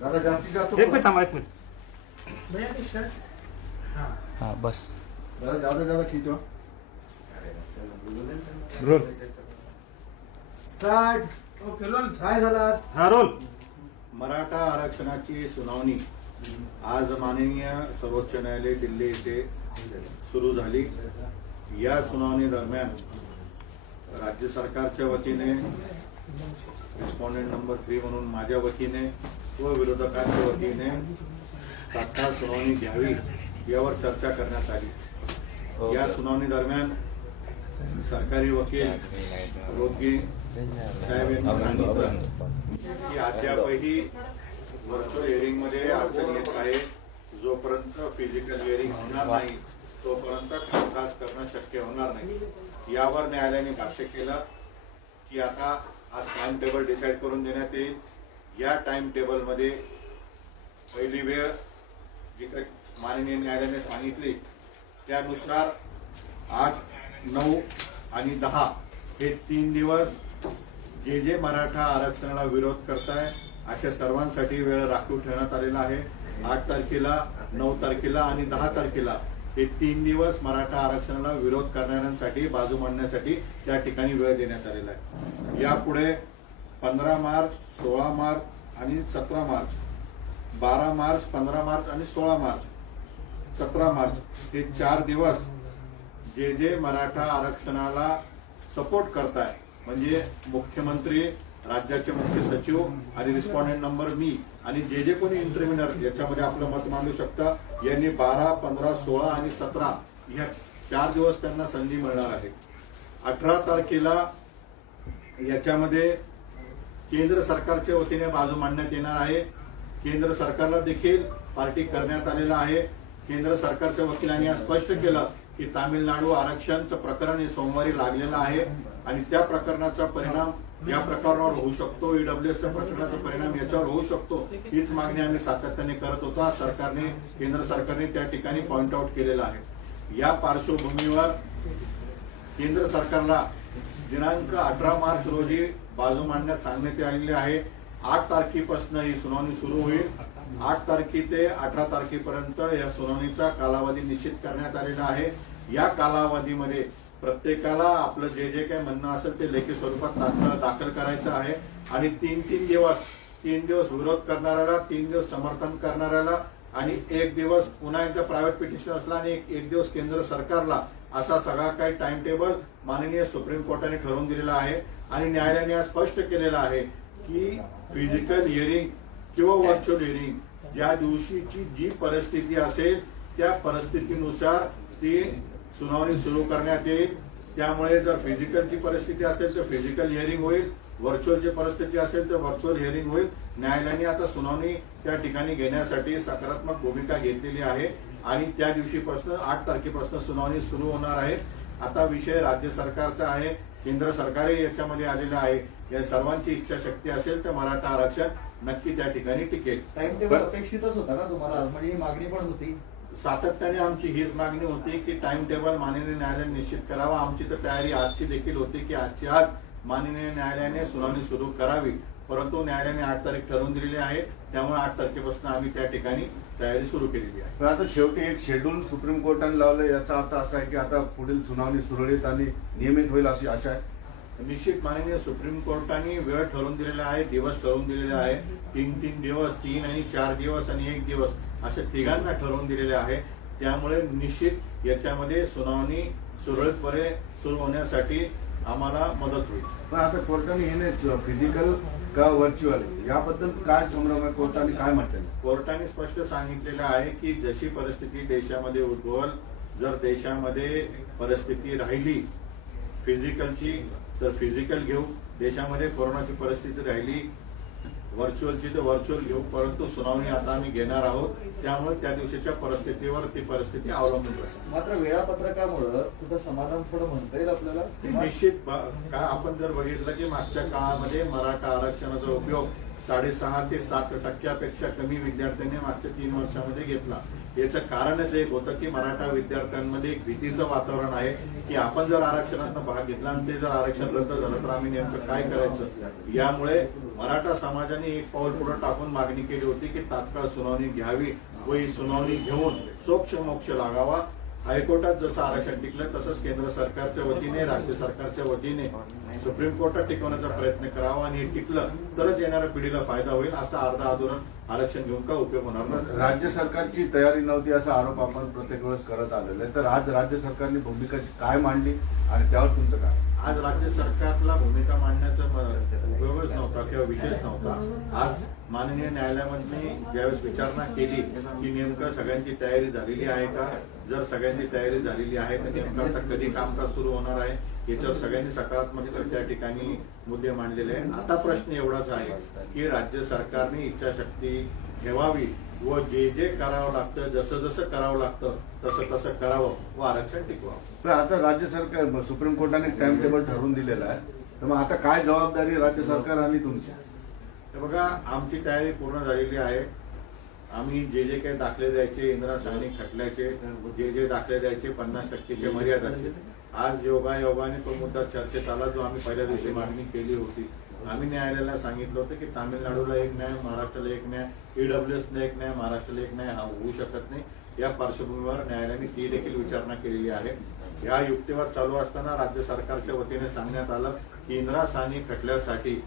दादा जास्तीत जास्त एक मिनिट थांबा, एक मिनिट. भैया की शर्ट. हाँ. हा बस. दादा ज्यादा ज्यादा खींचो. रोल. स्टार्ट. Okay roll. काय झालं आज? हा रोल. मराठा आरक्षणाची सुनावणी आज माननीय सर्वोच्च न्यायालय दिल्ली येथे सुरू झाली. या सुनावणी दरम्यान राज्य सरकारच्या वतीने रिस्पॉन्डेंट नंबर 3 म्हणून माझ्या वतीने व विरोधकांच्या वतीने तात्काळ सुनावणी घ्यावी यावर चर्चा करण्यात आली. या सुनावणी दरम्यान सरकारी वकील रोदगी साहेब यांनी सांगितलं की अद्यापही व्हर्च्युअल हिअरिंग मध्ये अडचण येत आहे. जोपर्यंत फिजिकल हिअरिंग होणार नाही तोपर्यंत कामकाज करणं शक्य होणार नाही. यावर न्यायालयाने भाष्य केलं की आता आज टाइम टेबल डिसाईड करून देण्यात येईल. या टाइम टेबलमध्ये पहिली वेळ जी काही माननीय न्यायालयाने सांगितली त्यानुसार 8, 9 आणि 10 हे 3 दिवस जे मराठा आरक्षणाला विरोध करताय अशा सर्वांसाठी वेळ राखीव ठेवण्यात आलेला आहे. 8 तारखेला, 9 तारखेला आणि 10 तारखेला हे 3 दिवस मराठा आरक्षणाला विरोध करणाऱ्यांसाठी बाजू मांडण्यासाठी त्या ठिकाणी वेळ देण्यात आलेला आहे. यापुढे 15 मार्च, 16 मार्च आणि 17 मार्च, 12 मार्च, 15 मार्च आणि 16 मार्च, 17 मार्च हे 4 दिवस जे मराठा आरक्षणाला सपोर्ट करताय म्हणजे मुख्यमंत्री, राज्याचे मुख्य सचिव आणि रिस्पॉन्डेंट नंबर मी आणि जे कोणी इंटरव्ह्युनर याच्यामध्ये आपलं मत मांडू शकता यांनी 12, 15, 16 आणि 17 या 4 दिवस त्यांना संधी मिळणार आहे. 18 तारखेला याच्यामध्ये केंद्र सरकारच्या वतीने बाजू मांडण्यात येणार आहे. केंद्र सरकारला देखील पार्टी करण्यात आलेला आहे. केंद्र सरकारच्या वकिलांनी आज स्पष्ट केलं की तामिळनाडू आरक्षणचं प्रकरण हे सोमवारी लागलेलं आहे आणि त्या प्रकरणाचा परिणाम या प्रकरणावर होऊ शकतो. ईडब्ल्यूएसच्या प्रकरणाचा परिणाम याच्यावर होऊ शकतो. हीच मागणी आम्ही सातत्याने करत होतो. सरकारने, केंद्र सरकारने त्या ठिकाणी पॉइंट आउट केलेलं आहे. या पार्श्वभूमीवर केंद्र सरकारला दिनांक 18 मार्च रोजी बाजू मांडण्यात सांगण्यात आलेले आहे. 8 तारखेपासून ही सुनावणी सुरू होईल. 8 तारखे ते 18 तारखेपर्यंत या सुनावणीचा कालावधी निश्चित करण्यात आलेला आहे. या कालावधीमध्ये प्रत्येकाला आपलं जे काही म्हणणं असेल ते लेखी स्वरूपात तात्काळ दाखल करायचं आहे आणि 3 दिवस विरोध करणाऱ्याला, 3 दिवस समर्थन करणाऱ्याला आणि 1 दिवस पुन्हा एकदा प्रायव्हेट पिटिशन असला आणि एक दिवस केंद्र सरकारला असा सगळा काही टाइम टेबल माननीय सुप्रीम कोर्टाने ठरवून दिलेला आहे. आणि न्यायालयाने आज स्पष्ट केलेलं आहे की फिजिकल हिअरिंग किंवा व्हर्च्युअल हिअरिंग ज्या दिवशीची जी परिस्थिती असेल त्या परिस्थितीनुसार ती सुनावणी सुरू करण्यात येईल. त्यामुळे जर फिजिकलची परिस्थिती असेल तर फिजिकल हिअरिंग होईल, व्हर्च्युअलची परिस्थिती असेल तर व्हर्च्युअल हिअरिंग होईल. न्यायालयाने आता सुनावणी त्या ठिकाणी घेण्यासाठी सकारात्मक भूमिका घेतलेली आहे आणि त्या दिवशीपासून 8 तारखेपासून सुनावणी सुरू होणार आहे. आता विषय राज्य सरकारचा आहे, केंद्र सरकारही याच्यामध्ये आलेलं आहे. या सर्वांची इच्छाशक्ती असेल तर मराठा आरक्षण नक्की त्या ठिकाणी टिकेल. टाइम टेबल अपेक्षितच होता ना तुम्हाला, म्हणजे ही मागणी पण होती. सातत्याने आमची हीच मागणी होती की टाइम टेबल माननीय न्यायालयाने निश्चित करावा. आमची तर तयारी आजची देखील होती की आजची आज माननीय न्यायालयाने सुनावणी सुरू करावी, परंतु न्यायालयाने 8 तारीख ठरवून दिलेली आहे. त्यामुळे 8 तारखेपासून आम्ही त्या ठिकाणी तयारी सुरू केलेली आहे. पण आता शेवटी एक शेड्यूल सुप्रीम कोर्टाने लावलं, याचा अर्थ असा आहे की आता पुढील सुनावणी सुरळीत आणि नियमित होईल अशी आशा आहे. निश्चित माननीय सुप्रीम कोर्टाने वेळ ठरवून दिलेला आहे, दिवस ठरवून दिलेले आहे. 3 दिवस, 3 आणि 4 दिवस आणि 1 दिवस असे तिघांना ठरवून दिलेले आहे. त्यामुळे निश्चित याच्यामध्ये सुनावणी सुरळीतपणे सुरू होण्यासाठी आम्हाला मदत होईल. पण आता कोर्टाने हे नाही फिजिकल का व्हर्च्युअल याबद्दल काय संभ्रम आहे, कोर्टाने काय म्हटलं? कोर्टाने स्पष्ट सांगितलेलं आहे की जशी परिस्थिती देशामध्ये उद्भवल, जर देशामध्ये परिस्थिती राहिली फिजिकलची तर फिजिकल घेऊ, देशामध्ये कोरोनाची परिस्थिती राहिली व्हर्च्युअलची तर व्हर्च्युअल घेऊ, परंतु सुनावणी आता आम्ही घेणार आहोत. त्यामुळे त्या दिवशीच्या परिस्थितीवर ती परिस्थिती अवलंबून असेल. मात्र वेळापत्रकामुळे तुझं समाधान थोडं म्हणता येईल आपल्याला. निश्चित काय आपण जर बघितलं की मागच्या काळामध्ये मराठा आरक्षणाचा उपयोग 6.5 ते 7% कमी विद्यार्थ्यांनी मागच्या 3 वर्षामध्ये घेतला. याचं कारणच एक होतं की मराठा विद्यार्थ्यांमध्ये एक भीतीचं वातावरण आहे की आपण जर आरक्षणात भाग घेतला आणि ते जर आरक्षण रद्द झालं तर आम्ही नेमकं काय करायचं. यामुळे मराठा समाजाने एक पाऊल पुढे टाकून मागणी केली होती की तात्काळ सुनावणी घ्यावी व ही सुनावणी घेऊन सोक्ष मोक्ष लागावा. हायकोर्टात जसं आरक्षण टिकलं तसंच केंद्र सरकारच्या वतीने राज्य सरकारच्या वतीने सुप्रीम कोर्टात टिकवण्याचा प्रयत्न करावा आणि हे टिकलं तरच येणाऱ्या पिढीला फायदा होईल. असा अर्धा अधुरा आरक्षण घेऊन का उपयोग होणार नाही. राज्य सरकारची तयारी नव्हती असा आरोप आपण प्रत्येक वेळेस करत आलेला आहे. तर आज राज्य सरकारने भूमिका काय मांडली आणि त्यावर तुमचं काय? आज राज्य सरकारला भूमिका मांडण्याचा उपयोगच नव्हता किंवा विशेष नव्हता. आज माननीय न्यायालयामध्ये ज्यावेळेस विचारणा केली की नेमकं सगळ्यांची तयारी झालेली आहे का, जर सगळ्यांची तयारी झालेली आहे तर नेमकं आता कधी कामकाज सुरू होणार आहे याच्यावर सगळ्यांनी सकारात्मक त्या ठिकाणी मुद्दे मांडलेले आहे. आता प्रश्न एवढाच आहे की राज्य सरकारने इच्छाशक्ती ठेवावी व जे जे करावं लागतं जसं जसं करावं लागतं तसं तसं करावं व आरक्षण टिकवावं. तर आता राज्य सरकार सुप्रीम कोर्टाने टाइम टेबल ठरवून दिलेला आहे. तर मग आता काय जबाबदारी राज्य सरकार आणि तुमची? तर बघा, आमची तयारी पूर्ण झालेली आहे. आम्ही जे जे काही दाखले द्यायचे इंदिरा साहनी खटल्याचे जे जे दाखले द्यायचे 50% मर्यादाचे, आज योगायोगाने तो मुद्दा चर्चेत आला जो आम्ही पहिल्या दिवशी मागणी केली होती. आम्ही न्यायालयाला सांगितलं होतं की तामिळनाडूला एक न्याय, महाराष्ट्राला एक न्याय, ईडब्ल्यूएसला एक न्याय, महाराष्ट्राला एक न्याय हा होऊ शकत नाही. या पार्श्वभूमीवर न्यायालयाने ती देखील विचारणा केलेली आहे. या युक्तिवाद चालू असताना राज्य सरकारच्या वतीने सांगण्यात आलं की इंदिरा साहनी खटल्यासाठी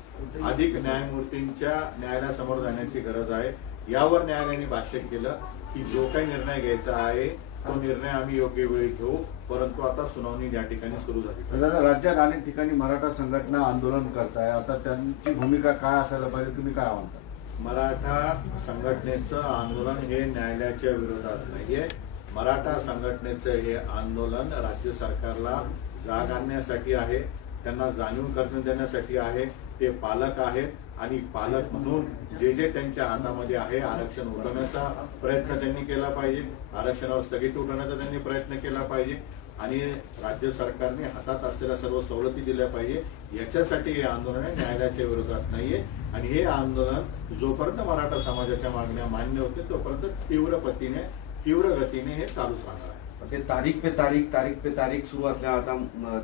अधिक न्यायमूर्तींच्या न्यायालयासमोर जाण्याची गरज आहे. यावर न्यायालयाने भाष्य केलं की जो काही निर्णय घ्यायचा आहे तो निर्णय आम्ही योग्य वेळी घेऊ, परंतु आता सुनावणी या ठिकाणी सुरू झाली. दादा, राज्यात अनेक ठिकाणी मराठा संघटना आंदोलन करताय. आता त्यांची भूमिका काय असायला पाहिजे, तुम्ही काय म्हणता? मराठा संघटनेचं आंदोलन हे न्यायालयाच्या विरोधात नाहीये. मराठा संघटनेचं हे आंदोलन राज्य सरकारला जाग आणण्यासाठी आहे, त्यांना जाणीव करून देण्यासाठी आहे. ते पालक आहेत आणि पालक म्हणून जे जे त्यांच्या हातामध्ये आहे आरक्षण उठवण्याचा प्रयत्न त्यांनी केला पाहिजे, आरक्षणावर स्थगिती उठवण्याचा त्यांनी प्रयत्न केला पाहिजे आणि राज्य सरकारने हातात असलेल्या सर्व सवलती दिल्या पाहिजे. याच्यासाठी हे आंदोलन आहे, न्यायालयाच्या विरोधात नाहीये. आणि हे आंदोलन जोपर्यंत मराठा समाजाच्या मागण्या मान्य होते तोपर्यंत तीव्र गतीने हे चालूच राहणार आहे. ते तारीख पे तारीख सुरू असल्या आता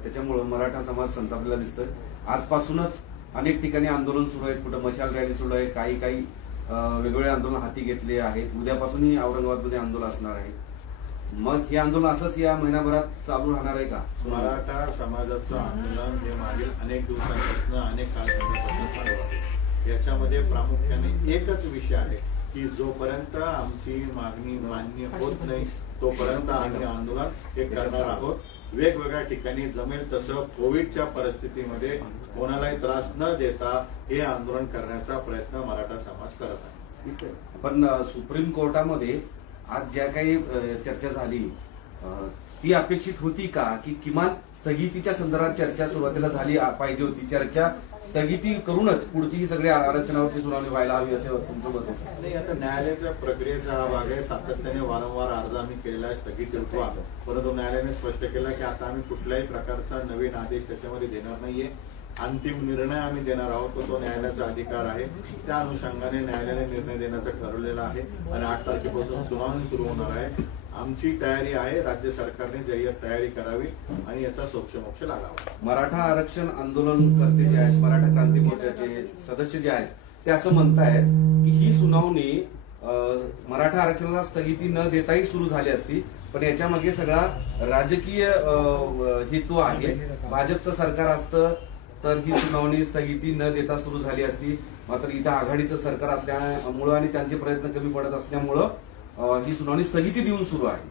त्याच्यामुळं मराठा समाज संतापलेला दिसतोय. आजपासूनच अनेक ठिकाणी आंदोलन सुरू आहेत, कुठं मशाल रॅली सुरू आहे, काही वेगवेगळे आंदोलन हाती घेतले आहेत. उद्यापासूनही औरंगाबादमध्ये आंदोलन असणार आहे. मग हे आंदोलन असंच या महिनाभरात चालू राहणार आहे का? मराठा समाजाचं आंदोलन हे मागील अनेक दिवसांपासून अनेक काळापासून चालू आहे. याच्यामध्ये प्रामुख्याने एकच विषय आहे की जोपर्यंत आमची मागणी मान्य होत नाही तोपर्यंत आम्ही आंदोलन हे करणार आहोत. वेगवेगळ्या ठिकाणी जमेल तसं कोविडच्या परिस्थितीमध्ये कोणालाही त्रास न देता हे आंदोलन करण्याचा प्रयत्न मराठा समाज करत आहे. पण सुप्रीम कोर्टामध्ये आज ज्या काही चर्चा झाली ती अपेक्षित होती का, की किमान स्थगितीच्या संदर्भात चर्चा सुरुवातीला झाली पाहिजे होती? चर्चा स्थगिती करूनच पुढची सगळ्या आरक्षणावरची सुनावणी व्हायला हवी असं तुमचं मत आहे? नाही, आता न्यायालयाच्या प्रक्रियेचा हा भाग आहे. सातत्याने वारंवार अर्ज आम्ही केलेला आहे स्थगिती उठवा, परंतु न्यायालयाने स्पष्ट केलं की आता आम्ही कुठल्याही प्रकारचा नवीन आदेश त्याच्यामध्ये देणार नाहीये. अंतिम निर्णय आम्ही देणार आहोत तो न्यायालयाचा अधिकार आहे. त्या अनुषंगाने न्यायालयाने निर्णय देण्याचं ठरवलेलं आहे आणि 8 तारखेपासून सुनावणी सुरू होणार आहे. आमची तयारी आहे, राज्य सरकारने जय्यत तयारी करावी आणि याचा सोक्षमोक्ष लागावा. मराठा आरक्षण आंदोलनकर्ते जे आहेत, मराठा क्रांती मोर्चाचे सदस्य जे आहेत, ते असं म्हणतायत की ही सुनावणी मराठा आरक्षणाला स्थगिती न देताही सुरू झाली असती, पण याच्या मागे सगळा राजकीय हेतू आहे. भाजपचं सरकार असतं तर ही सुनावणी स्थगिती न देता सुरू झाली असती. मात्र इथं आघाडीचं सरकार असल्यामुळं आणि त्यांचे प्रयत्न कमी पडत असल्यामुळं ही सुनावणी स्थगिती देऊन सुरू आहे.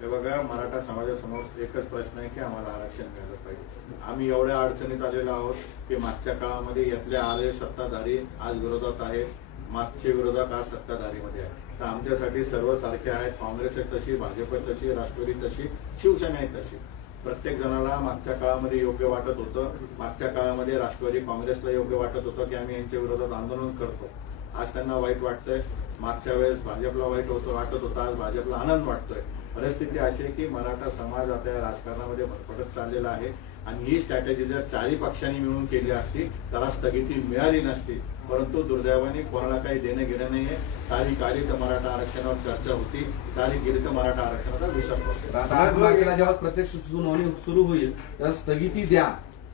हे बघा, मराठा समाजासमोर एकच प्रश्न आहे की आम्हाला आरक्षण मिळालं पाहिजे. आम्ही एवढ्या अडचणीत आलेलो आहोत की मागच्या काळामध्ये यातल्या आले सत्ताधारी आज विरोधात आहेत, मागचे विरोधक आज सत्ताधारीमध्ये आहेत. तर आमच्यासाठी सर्व सारखे आहेत. काँग्रेस आहे तशी, भाजप आहे तशी, राष्ट्रवादी तशी, शिवसेना आहे तशी. प्रत्येक जणाला मागच्या काळामध्ये योग्य वाटत होतं. मागच्या काळामध्ये राष्ट्रवादी काँग्रेसला योग्य वाटत होतं की आम्ही यांच्या विरोधात आंदोलन करतो. आज त्यांना वाईट वाटतंय. मागच्या वेळेस भाजपला वाईट वाटत होतं, आज भाजपला आनंद वाटतोय. परिस्थिती अशी आहे की मराठा समाज आता या राजकारणामध्ये भरभरत चाललेला आहे आणि ही स्ट्रॅटेजी जर 4 पक्षांनी मिळून केली असती त्याला स्थगिती मिळाली नसती. परंतु दुर्दैवाने कोणाला काही देणं घेणं नाहीये. तारीख आली तर मराठा आरक्षणावर चर्चा होती, तारीख गेली तर मराठा आरक्षणाचा विसर पडतो. आता 8 मार्चला जेव्हा प्रत्यक्ष सुनावणी सुरू होईल तेव्हा स्थगिती द्या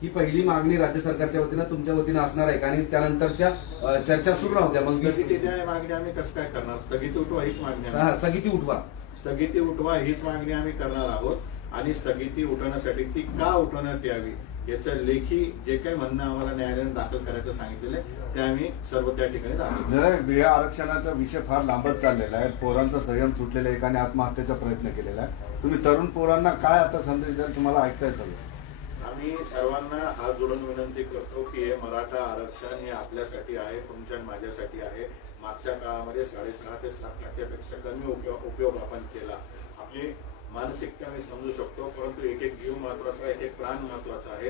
ही पहिली मागणी राज्य सरकारच्या वतीनं तुमच्या वतीनं असणार आहे का? आणि त्यानंतरच्या चर्चा सुरू राहू द्या. मग स्थगिती द्या मागणी आम्ही कसं काय करणार? स्थगिती उठवा हीच मागणी आहे. स्थगिती उठवा. स्थगिती उठवा हीच मागणी आम्ही करणार आहोत. आणि स्थगिती उठवण्यासाठी ती का उठवण्यात यावी याचं लेखी जे काही म्हणणं आम्हाला न्यायालयाने दाखल करायचं सांगितलेलं आहे ते आम्ही सर्व त्या ठिकाणी दाखल. जरा या आरक्षणाचा विषय फार लांबत चाललेला आहे. पोरांचा संयम सुटलेला आहे, एकाने आत्महत्येचा प्रयत्न केलेला आहे. तुम्ही तरुण पोरांना काय आता संदेश द्याल? तुम्हाला ऐकताय सगळं. आम्ही सर्वांना हात जोडून विनंती करतो की हे मराठा आरक्षण हे आपल्यासाठी आहे, तुमच्या आणि माझ्यासाठी आहे. मागच्या काळामध्ये 6.5 ते 7 लाखापेक्षा कमी उपयोग आपण केला. आपली मानसिकता मी समजू शकतो, परंतु एक एक जीव महत्वाचा आहे, एक एक प्राण महत्वाचा आहे.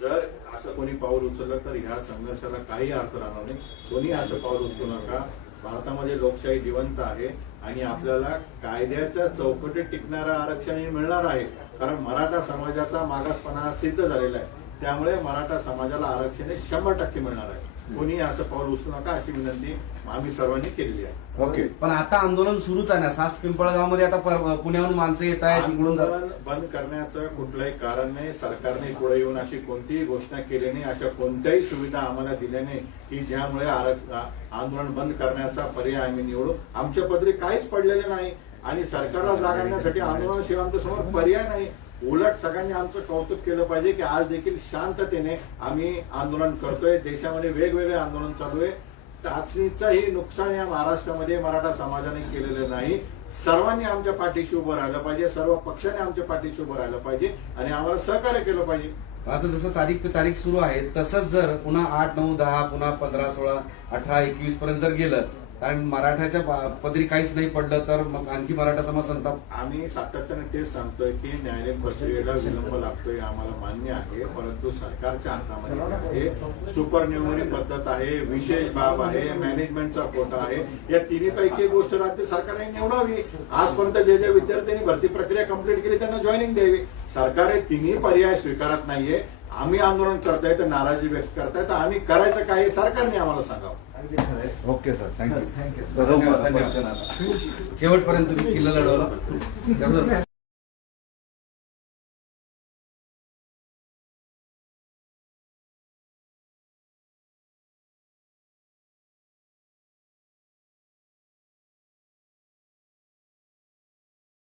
जर असं कोणी पाऊल उचललं तर ह्या संघर्षाला काही अर्थ राहणार नाही. कोणी असं पाऊल उचलू नका. भारतामध्ये लोकशाही जिवंत आहे आणि आपल्याला कायद्याच्या चौकटीत टिकणारं आरक्षण हे मिळणार आहे. कारण मराठा समाजाचा मागासपणा सिद्ध झालेला आहे. त्यामुळे मराठा समाजाला आरक्षण हे 100% मिळणार आहे. कोणी असं पाऊल उचलू नका अशी विनंती आम्ही सर्वांनी केलेली आहे. ओके. पण आता आंदोलन सुरूच आहे ना. सास्ट पिंपळगाव मध्ये आता पुण्याहून माणसं येत आहेत, तिकडून आंदोलन बंद करण्याचं कुठलंही कारण नाही. सरकारने पुढे येऊन अशी कोणतीही घोषणा केली नाही, अशा कोणत्याही सुविधा आम्हाला दिल्या नाही की ज्यामुळे आंदोलन बंद करण्याचा पर्याय आम्ही निवडू. आमच्या पदरी काहीच पडलेले नाही आणि सरकारला जागण्यासाठी आंदोलनाशिवाय आमच्या समोर पर्याय नाही. उलट सगळ्यांनी आमचं कौतुक केलं पाहिजे की आज देखील शांततेने आम्ही आंदोलन करतोय. देशामध्ये वेगवेगळे आंदोलन चालू आहे. चाचणीचंही नुकसान या महाराष्ट्रामध्ये मराठा समाजाने केलेलं नाही. सर्वांनी आमच्या पाठीशी उभं राहिलं पाहिजे, सर्व पक्षाने आमच्या पाठीशी उभं राहिलं पाहिजे आणि आम्हाला सहकार्य केलं पाहिजे. आता जसं तारीख ते तारीख सुरू आहे तसंच जर पुन्हा 8, 9, 10 पुन्हा 15, 16, 18, 21 पर्यंत जर गेलं, कारण मराठाच्या पदरी काहीच नाही पडलं तर मग आणखी मराठा समाज संताप. आम्ही सातत्याने तेच सांगतोय की न्यायालयीन प्रक्रियेला विलंब लागतोय, आम्हाला मान्य आहे. परंतु सरकारच्या हातामध्ये आहे, सुपरन्युमरी पद्धत आहे, विशेष बाब आहे, मॅनेजमेंटचा कोटा आहे. या तिन्हीपैकी गोष्ट राज्य सरकारने निवडावी. आजपर्यंत जे विद्यार्थ्यांनी भरती प्रक्रिया कंप्लीट केली त्यांना जॉईनिंग द्यावी. सरकार हे तिन्ही पर्याय स्वीकारत नाहीये. आम्ही आंदोलन करताय तर नाराजी व्यक्त करताय, तर आम्ही करायचं काय सरकारने आम्हाला सांगावं. Okay sir, thank you. शेवटपर्यंत तुम्ही किल्ला लढवला.